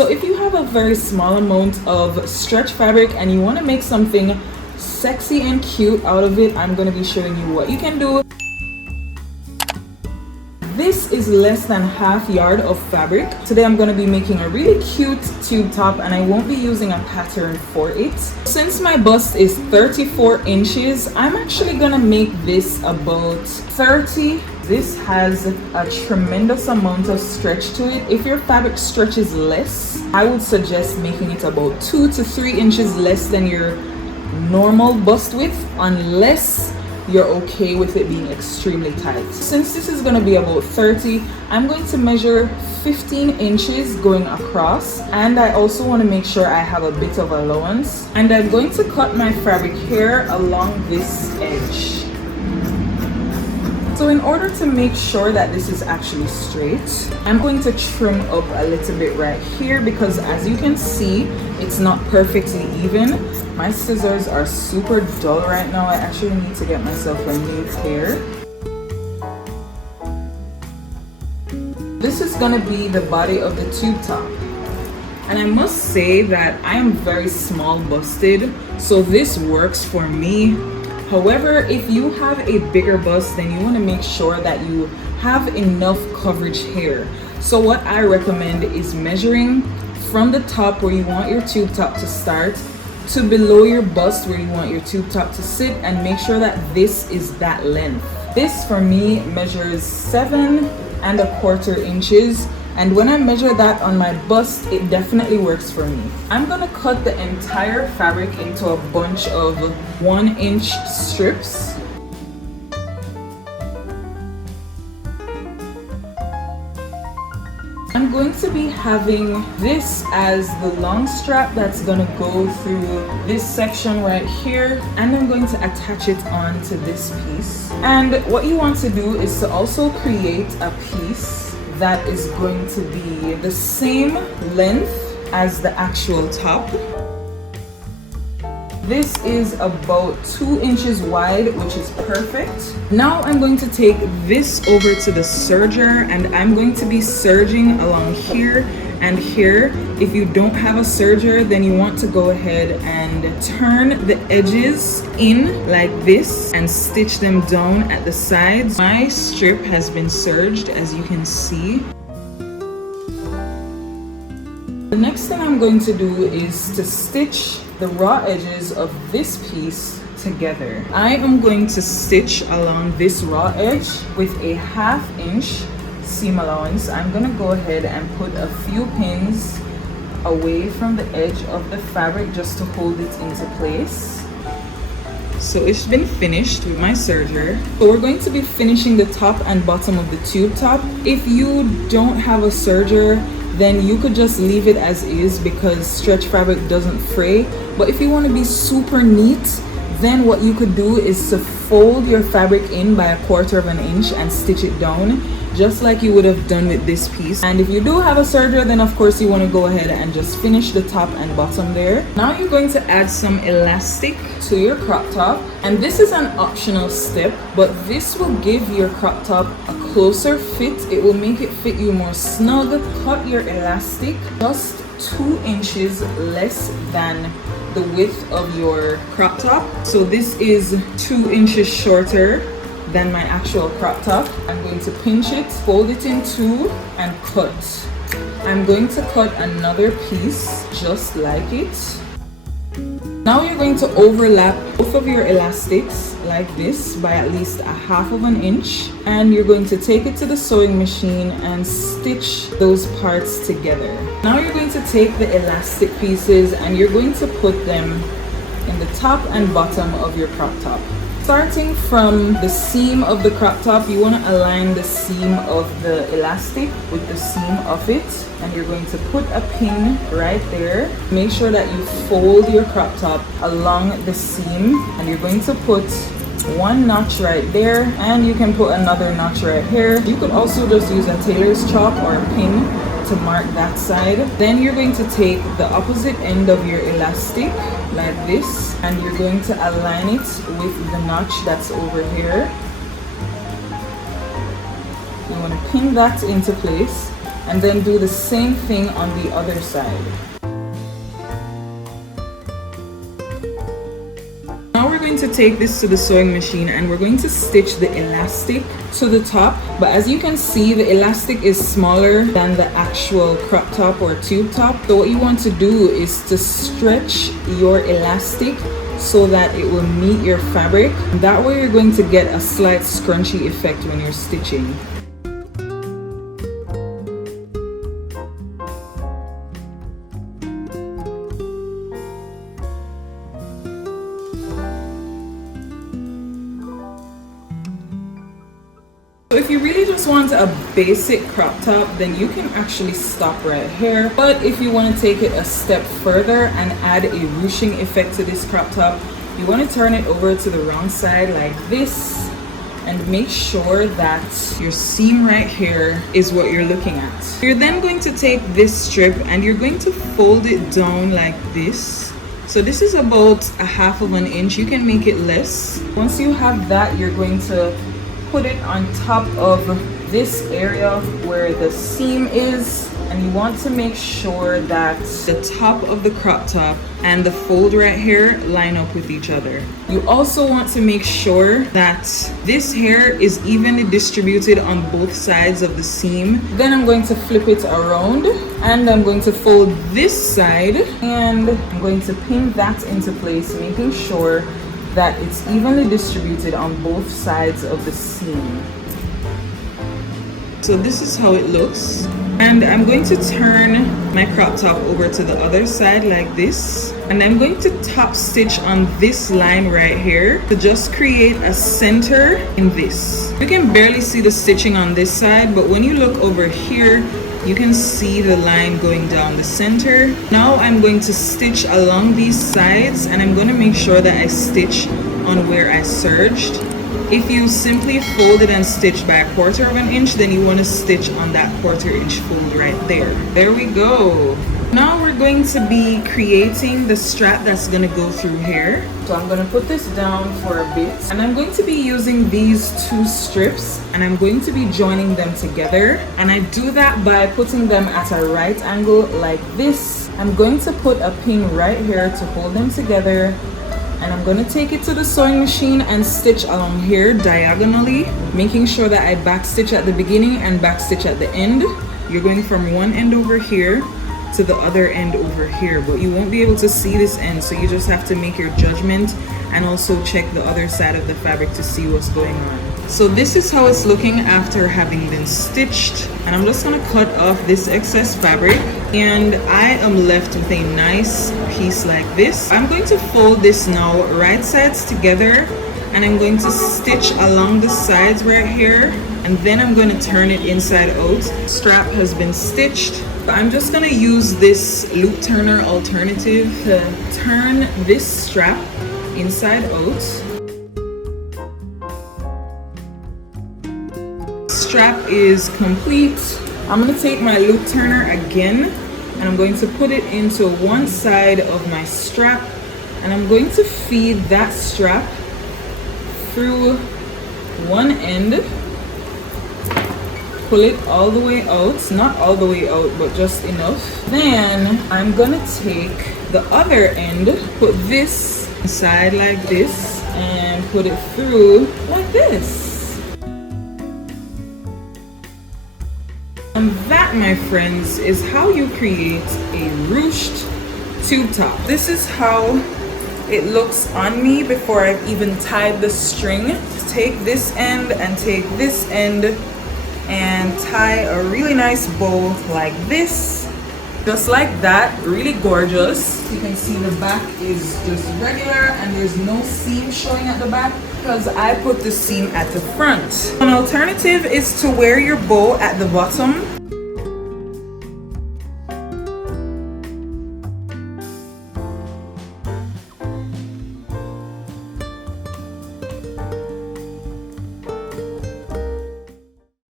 So if you have a very small amount of stretch fabric and you want to make something sexy and cute out of it, I'm going to be showing you what you can do. This is less than half yard of fabric. Today I'm going to be making a really cute tube top and I won't be using a pattern for it. Since my bust is 34 inches, I'm actually going to make this about 30. This has a tremendous amount of stretch to it. If your fabric stretches less, I would suggest making it about 2 to 3 inches less than your normal bust width, unless you're okay with it being extremely tight. Since this is going to be about 30, I'm going to measure 15 inches going across, and I also want to make sure I have a bit of allowance, and I'm going to cut my fabric here along this edge. So in order to make sure that this is actually straight, I'm going to trim up a little bit right here because as you can see, it's not perfectly even. My scissors are super dull right now. I actually need to get myself a new pair. This is going to be the body of the tube top. And I must say that I am very small busted, so this works for me. However, if you have a bigger bust, then you want to make sure that you have enough coverage here. So what I recommend is measuring from the top where you want your tube top to start to below your bust where you want your tube top to sit, and make sure that this is that length. This for me measures 7¼ inches. And when I measure that on my bust, it definitely works for me. I'm gonna cut the entire fabric into a bunch of 1-inch strips. I'm going to be having this as the long strap that's gonna go through this section right here, and I'm going to attach it onto this piece. And what you want to do is to also create a piece that is going to be the same length as the actual top. This is about 2 inches wide, which is perfect. Now I'm going to take this over to the serger, and I'm going to be serging along here and here. If you don't have a serger, then you want to go ahead and turn the edges in like this and stitch them down at the sides. My strip has been serged, as you can see. The next thing I'm going to do is to stitch the raw edges of this piece together. I am going to stitch along this raw edge with a 1/2 inch seam allowance. I'm gonna go ahead and put a few pins away from the edge of the fabric just to hold it into place. So it's been finished with my serger. So we're going to be finishing the top and bottom of the tube top. If you don't have a serger, then you could just leave it as is because stretch fabric doesn't fray. But if you want to be super neat, then what you could do is to fold your fabric in by 1/4 inch and stitch it down, just like you would have done with this piece. And if you do have a serger, then of course you want to go ahead and just finish the top and bottom there. Now you're going to add some elastic to your crop top, and this is an optional step, but this will give your crop top a closer fit. It will make it fit you more snug. Cut your elastic just 2 inches less than the width of your crop top. So this is 2 inches shorter than my actual crop top. I'm going to pinch it, fold it in two, and cut. I'm going to cut another piece just like it. Now you're going to overlap both of your elastics like this by at least 1/2 inch, and you're going to take it to the sewing machine and stitch those parts together. Now you're going to take the elastic pieces and you're going to put them in the top and bottom of your crop top. Starting from the seam of the crop top, you want to align the seam of the elastic with the seam of it, and you're going to put a pin right there. Make sure that you fold your crop top along the seam, and you're going to put one notch right there, and you can put another notch right here. You could also just use a tailor's chalk or a pin to mark that side. Then you're going to take the opposite end of your elastic like this, and you're going to align it with the notch that's over here. You want to pin that into place, and then do the same thing on the other side. Now we're going to take this to the sewing machine and we're going to stitch the elastic to the top. But as you can see, the elastic is smaller than the actual crop top or tube top. So what you want to do is to stretch your elastic so that it will meet your fabric. That way you're going to get a slight scrunchy effect when you're stitching. So if you really just want a basic crop top, then you can actually stop right here. But if you want to take it a step further and add a ruching effect to this crop top, you want to turn it over to the wrong side like this and make sure that your seam right here is what you're looking at. You're then going to take this strip and you're going to fold it down like this. So this is about 1/2 inch. You can make it less. Once you have that, you're going to put it on top of this area where the seam is, and you want to make sure that the top of the crop top and the fold right here line up with each other. You also want to make sure that this hair is evenly distributed on both sides of the seam. Then I'm going to flip it around and I'm going to fold this side and I'm going to pin that into place, making sure that it's evenly distributed on both sides of the seam. So this is how it looks. And I'm going to turn my crop top over to the other side like this. And I'm going to top stitch on this line right here to just create a center in this. You can barely see the stitching on this side, but when you look over here, you can see the line going down the center. Now I'm going to stitch along these sides and I'm going to make sure that I stitch on where I serged. If you simply fold it and stitch by 1/4 inch, then you want to stitch on that 1/4 inch fold right there. There we go. Now we're going to be creating the strap that's going to go through here. So I'm going to put this down for a bit and I'm going to be using these 2 strips and I'm going to be joining them together, and I do that by putting them at a right angle like this. I'm going to put a pin right here to hold them together, and I'm going to take it to the sewing machine and stitch along here diagonally, making sure that I back stitch at the beginning and back stitch at the end. You're going from one end over here to the other end over here, but you won't be able to see this end, so you just have to make your judgment and also check the other side of the fabric to see what's going on. So this is how it's looking after having been stitched, and I'm just going to cut off this excess fabric and I am left with a nice piece like this. I'm going to fold this now right sides together and I'm going to stitch along the sides right here, and then I'm going to turn it inside out. Strap has been stitched. I'm just going to use this loop turner alternative to turn this strap inside out. Strap is complete. I'm going to take my loop turner again and I'm going to put it into one side of my strap, and I'm going to feed that strap through one end, pull it all the way out, not all the way out but just enough. Then I'm gonna take the other end, put this inside like this and put it through like this. And that, my friends, is how you create a ruched tube top. This is how it looks on me before I've even tied the string. Take this end and take this end and tie a really nice bow like this, just like that. Really gorgeous. You can see the back is just regular and there's no seam showing at the back because I put the seam at the front. An alternative is to wear your bow at the bottom